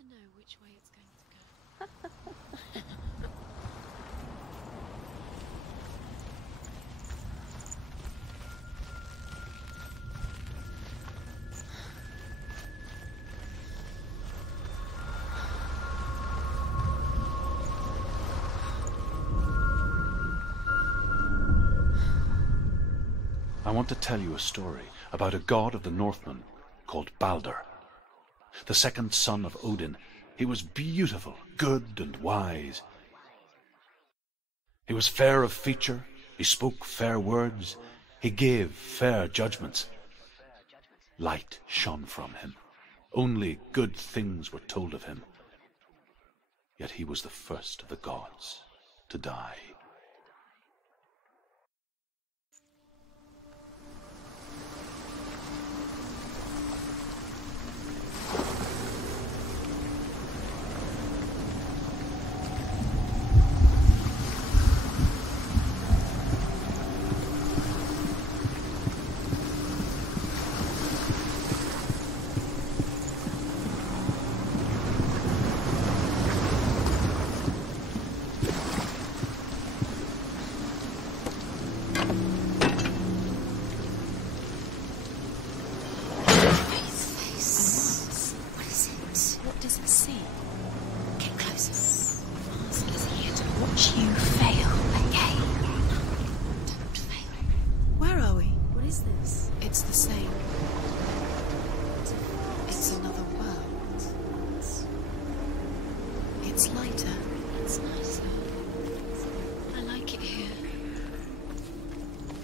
never know which way it's going to go. I want to tell you a story about a god of the Northmen called Balder. The second son of Odin, he was beautiful, good and wise. He was fair of feature, he spoke fair words, he gave fair judgments. Light shone from him. Only good things were told of him. Yet he was the first of the gods to die.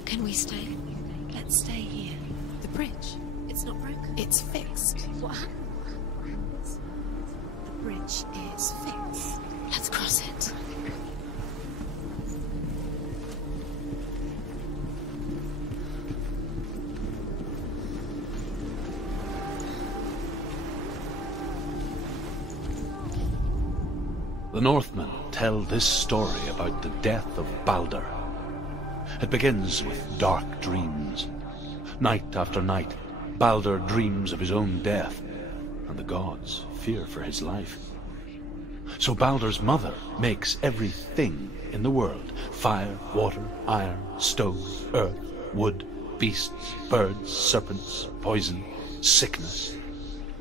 Can we stay? Let's stay here. The bridge, it's not broken. It's fixed. What happens? The bridge is fixed. Let's cross it. The Northmen tell this story about the death of Balder. It begins with dark dreams. Night after night, Balder dreams of his own death, and the gods fear for his life. So Balder's mother makes everything in the world: fire, water, iron, stone, earth, wood, beasts, birds, serpents, poison, sickness,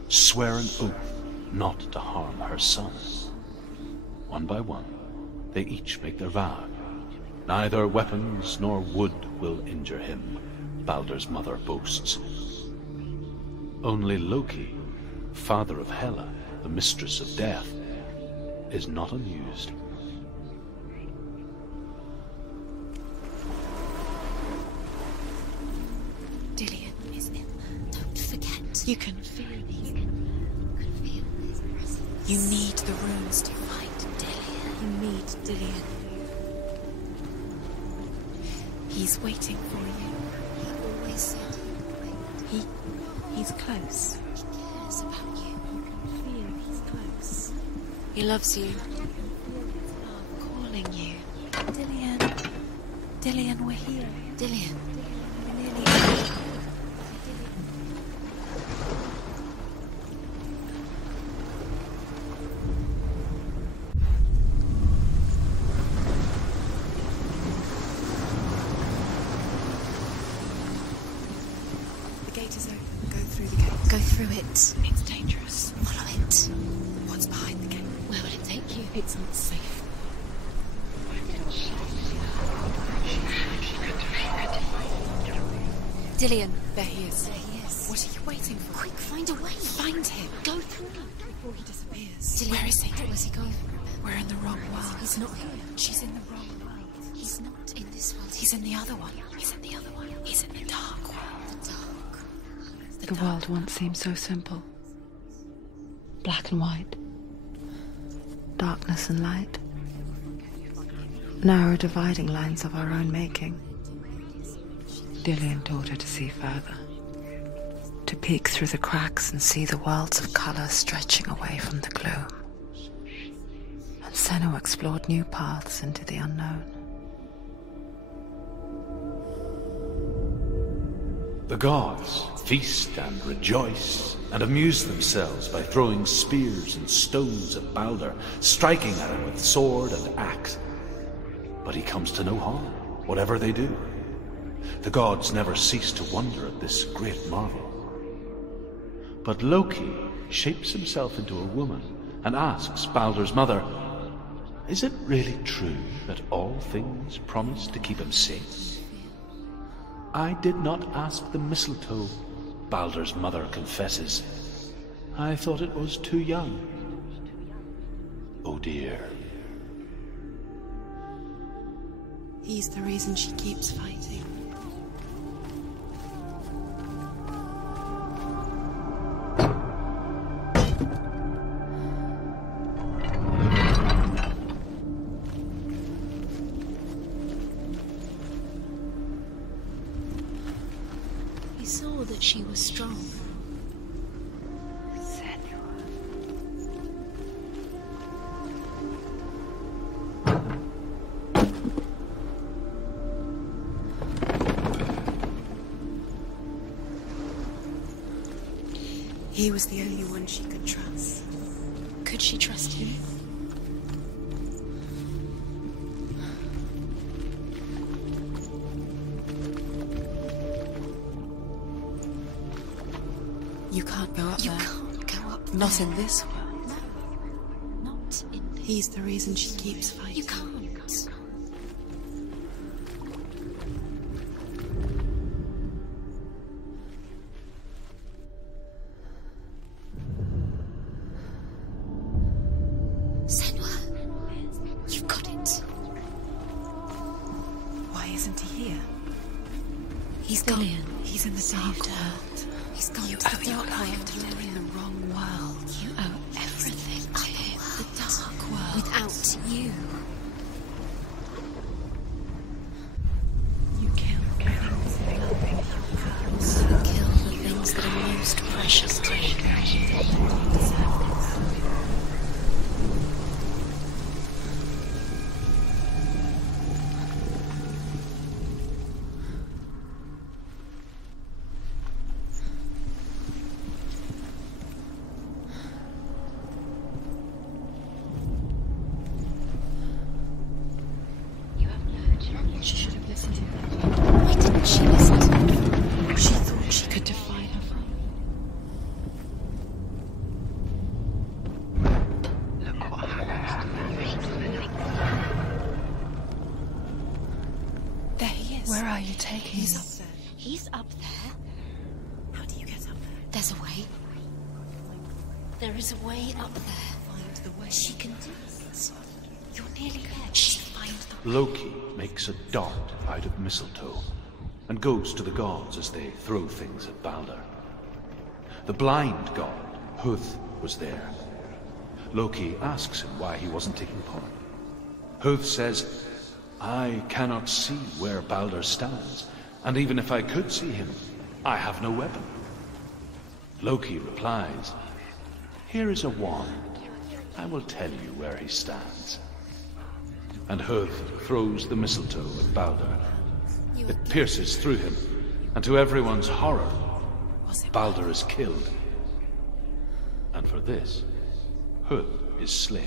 swear an oath not to harm her son. One by one, they each make their vow. Neither weapons nor wood will injure him, Balder's mother boasts. Only Loki, father of Hela, the mistress of death, is not amused. Dillion is in there. Don't forget. You can feel his presence. You need the runes to find Dillion. You need Dillion. He's waiting for you. He always said he'd wait. He's close. He cares about you. You can feel he's close. He loves you. You can feel his love calling you. Dillion. Dillion, we're here. Dillion. We're nearly here. It's dangerous. Follow it. What's behind the gate? Where will it take you? It's not safe. Dillion, there he is. There he is. What are you waiting for? Quick, find a way. Find him. Go through before he disappears. Dillion, where is he? Where's he gone? We're in the wrong world. He's not here. She's in the wrong world. He's not in this world. He's in the other one. He's in the other one. He's in the dark world. The dark. The world once seemed so simple. Black and white. Darkness and light. Narrow dividing lines of our own making. Dillion taught her to see further. To peek through the cracks and see the worlds of colour stretching away from the gloom. And Senua explored new paths into the unknown. The gods feast and rejoice and amuse themselves by throwing spears and stones at Balder, striking at him with sword and axe. But he comes to no harm, whatever they do. The gods never cease to wonder at this great marvel. But Loki shapes himself into a woman and asks Balder's mother, "Is it really true that all things promise to keep him safe?" "I did not ask the mistletoe," Balder's mother confesses. "I thought it was too young." Oh dear. He's the reason she keeps fighting. He saw that she was strong. Senua. He was the only one she could trust. Could she trust him? You can't go up there. You can't go up there. Not in this world. No. Not in this. He's the reason she keeps fighting. You can't. Senua, you've got it. Why isn't he here? He's gone. Dillion. He's in the dark world. He's gone You to owe the your dark life world. to You're in Dillion. the wrong world. You owe everything to him. The dark world. Without you. You kill things that nothing else. You kill the things that are most precious to you. She should have listened to him. Why didn't she listen to him? She thought she could defy her father. Look what happens. There he is. Where are you taking He's me? up there. He's up there. How do you get up there? There's a way. There is a way up there. Find the way. She can do this. You're nearly there. She find the way. Loki makes a dart out of mistletoe and goes to the gods as they throw things at Balder. The blind god, Huth, was there. Loki asks him why he wasn't taking part. Huth says, "I cannot see where Balder stands, and even if I could see him, I have no weapon." Loki replies, "Here is a wand. I will tell you where he stands." And Huth throws the mistletoe at Balder. It pierces through him, and to everyone's horror, Balder is killed. And for this, Huth is slain.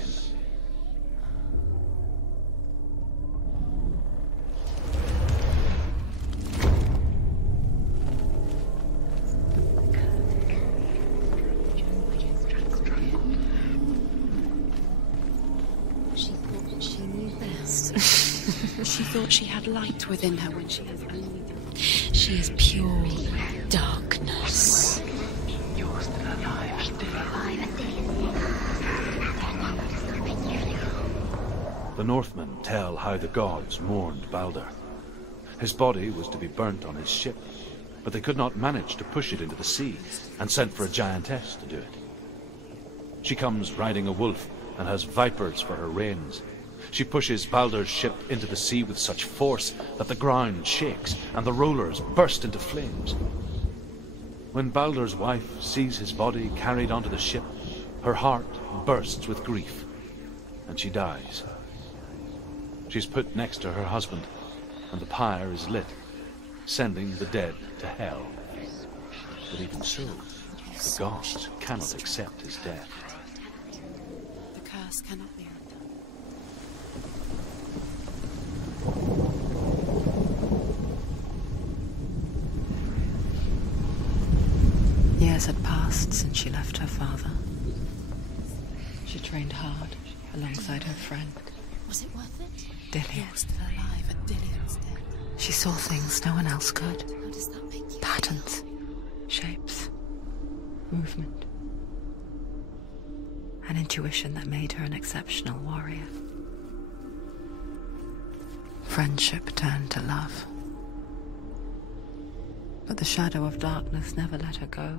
She thought she knew best. She thought she had light within her when she has only done. She is pure darkness. You're still alive, The Northmen tell how the gods mourned Balder. His body was to be burnt on his ship, but they could not manage to push it into the sea, and sent for a giantess to do it. She comes riding a wolf and has vipers for her reins. She pushes Balder's ship into the sea with such force that the ground shakes and the rollers burst into flames. When Balder's wife sees his body carried onto the ship, her heart bursts with grief, and she dies. She's put next to her husband, and the pyre is lit, sending the dead to hell But even so, the gods cannot accept his death. The curse cannot be undone. Years had passed since she left her father. She trained hard alongside her friend, Was it worth it? Dillion. You're still alive and Dillion's dead. She saw things no one else could. How does that make you? Patterns, shapes, movement. An intuition that made her an exceptional warrior. Friendship turned to love. But the shadow of darkness never let her go,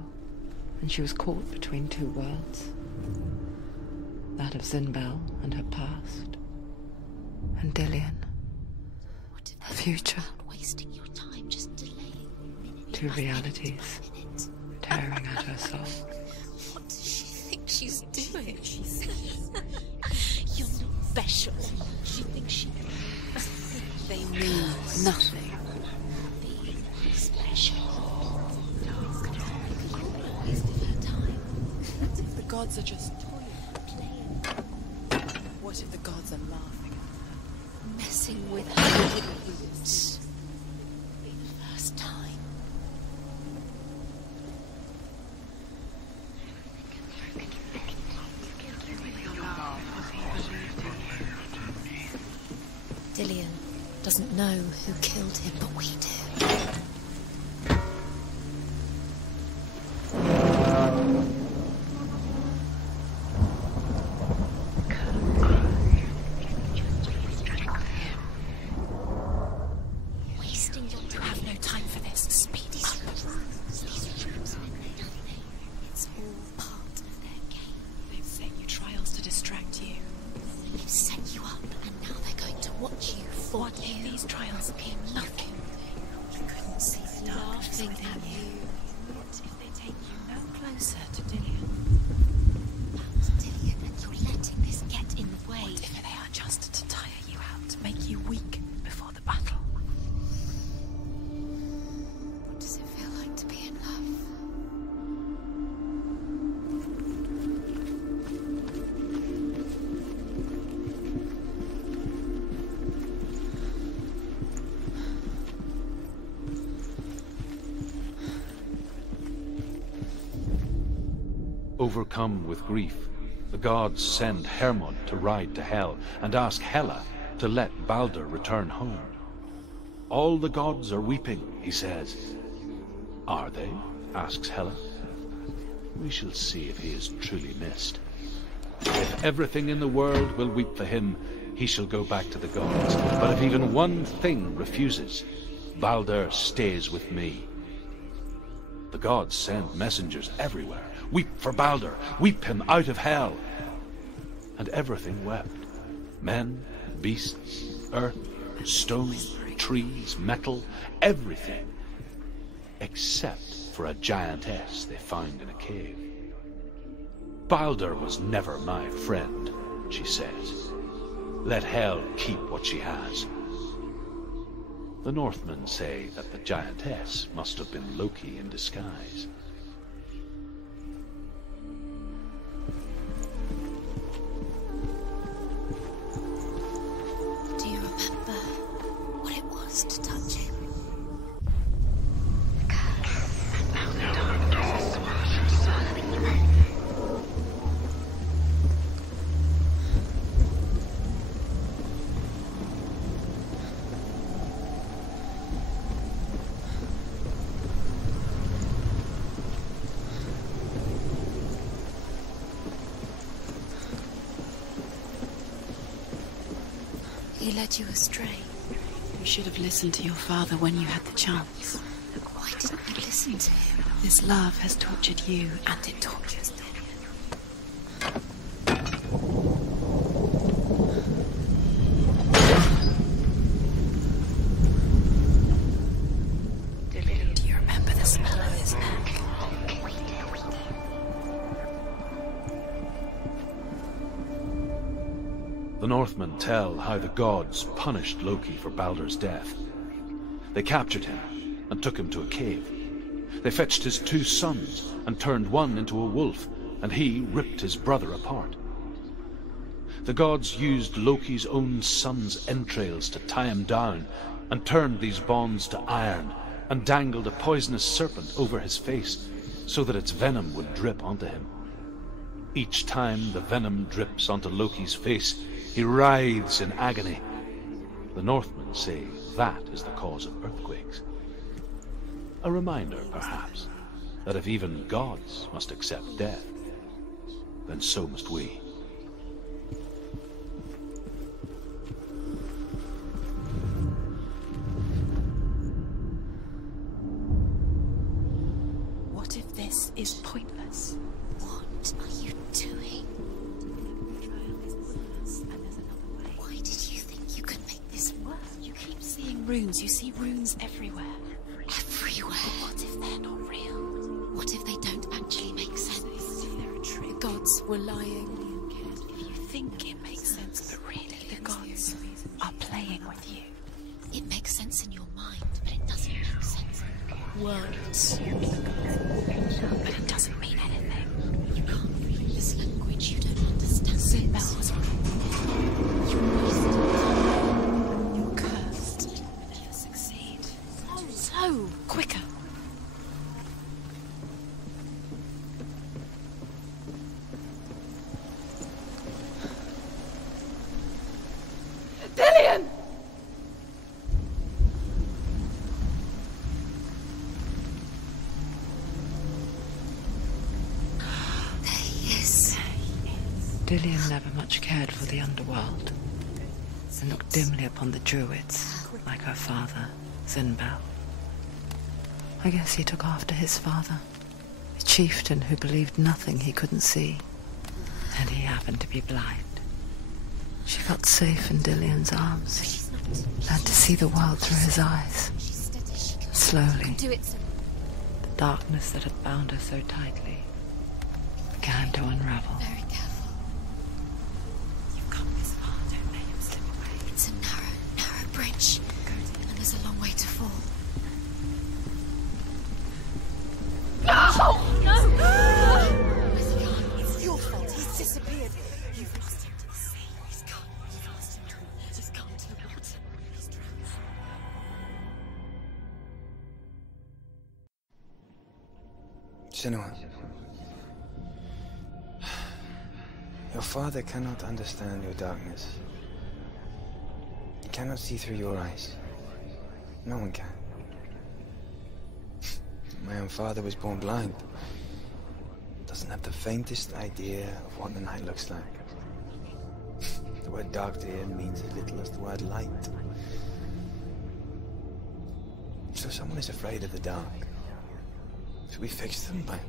and she was caught between two worlds. That of Zinbel and her past, and Dillion, What if her future. wasting your time just delaying minute Two after realities minute? tearing at her soul. What does she think she's doing? You're not special. She thinks she. They mean nothing. Being special. Waste of her time. What if the gods are just toying, playing? What if the gods are laughing at her? Messing with her roots. For the first time. Dillion doesn't know who killed him, but we do. Wasting your time. You have no time for this. Speed up. These rules mean nothing. It's all part of their game. They've set you trials to distract you. They've set you up, and now they're going to watch you for what you. If these trials mean nothing? You couldn't see the darkness within you. What if they take you no closer to Dillion? That's Dillion, and you're letting this get in the way. What if they are just to tire you out, to make you weak before the battle? What does it feel like to be in love? Overcome with grief, the gods send Hermod to ride to Hell and ask Hela to let Balder return home. All the gods are weeping, he says. Are they? Asks Hela. We shall see if he is truly missed. If everything in the world will weep for him, he shall go back to the gods. But if even one thing refuses, Balder stays with me. The gods send messengers everywhere. Weep for Balder, weep him out of Hell. And everything wept. Men, beasts, earth, stone, trees, metal, everything. Except for a giantess they found in a cave. Balder was never my friend, she says. Let Hel keep what she has. The Northmen say that the giantess must have been Loki in disguise. Do you remember what it was to touch him? He led you astray. You should have listened to your father when you had the chance. Why didn't you listen to him? This love has tortured you, and it tortures Dillion. Do you remember the smell of his neck? The Northmen tell how the gods punished Loki for Balder's death. They captured him and took him to a cave. They fetched his 2 sons and turned one into a wolf, and he ripped his brother apart. The gods used Loki's own son's entrails to tie him down, and turned these bonds to iron, and dangled a poisonous serpent over his face, so that its venom would drip onto him. Each time the venom drips onto Loki's face, he writhes in agony. The Northmen say that is the cause of earthquakes. A reminder, perhaps, that if even gods must accept death, then so must we. What if this is pointless? What are you doing? Why did you think you could make this work? You keep seeing runes. You see runes everywhere. Everywhere. But what if they're not real? What if they don't actually make sense? The gods were lying. If you think it makes sense, but really the gods are playing with you. It makes sense in your mind, but it doesn't make sense in words. But it doesn't mean anything. You can't read this language. You don't understand. Senua was right. You're wasted. You're cursed. You'll never succeed. So quicker. Dillion! Dillion never much cared for the underworld, and looked dimly upon the druids, like her father, Nouvelle. I guess he took after his father, a chieftain who believed nothing he couldn't see, and he happened to be blind. She felt safe in Dillion's arms, learned to see the world through his eyes. Slowly, the darkness that had bound her so tightly began to unravel. Very careful. You've come this far, don't let him slip away. It's a narrow bridge, and there's a long way to fall. No! No! It's your fault. He's disappeared. You've lost him to the sea. He's gone. You've lost him. He's gone to the water. He's drowned. Senua, your father cannot understand your darkness. He cannot see through your eyes. No one can. My own father was born blind. Doesn't have the faintest idea of what the night looks like. The word dark to him means as little as the word light. So someone is afraid of the dark. Should we fix them by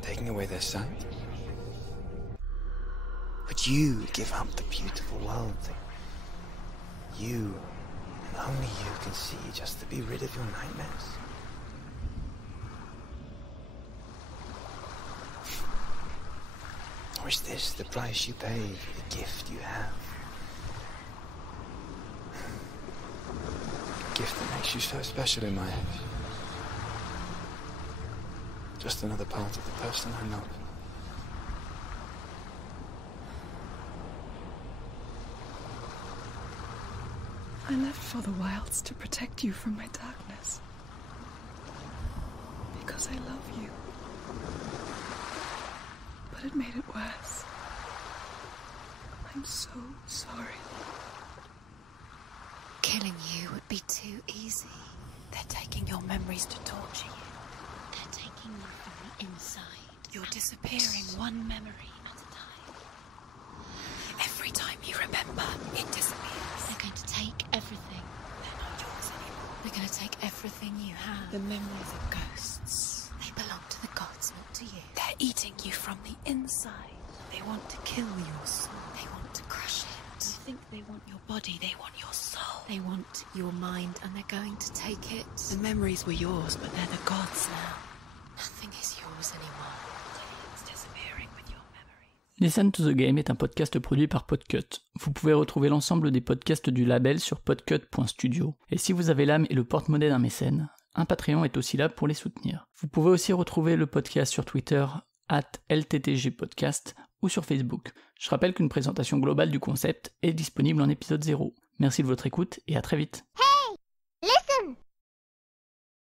taking away their sight? Would you give up the beautiful world that you, and only you, can see just to be rid of your nightmares? Or is this the price you pay for the gift you have? A gift that makes you so special in my eyes. Just another part of the person I know. I left for the wilds to protect you from my darkness. Because I love you. But it made it worse. I'm so sorry. Killing you would be too easy. They're taking your memories to torture you. They're taking you from the inside. You're disappearing one memory at a time. Every time you remember, it disappears. They're going to take everything. They're not yours anymore. They're going to take everything you have. The memories of ghosts. They belong to the gods, not to you. They're eating you from the inside. They want to kill your soul. They want to crush it. You think they want your body, they want your soul. They want your mind, and they're going to take it. The memories were yours, but they're the gods now. Nothing is yours anymore. It's disappearing with your memories. Listen to the Game est un podcast produit par Podcut. Vous pouvez retrouver l'ensemble des podcasts du label sur podcut.studio. Et si vous avez l'âme et le porte-monnaie d'un mécène, un Patreon est aussi là pour les soutenir. Vous pouvez aussi retrouver le podcast sur Twitter @LTTG podcast ou sur Facebook. Je rappelle qu'une présentation globale du concept est disponible en épisode 0. Merci de votre écoute et à très vite.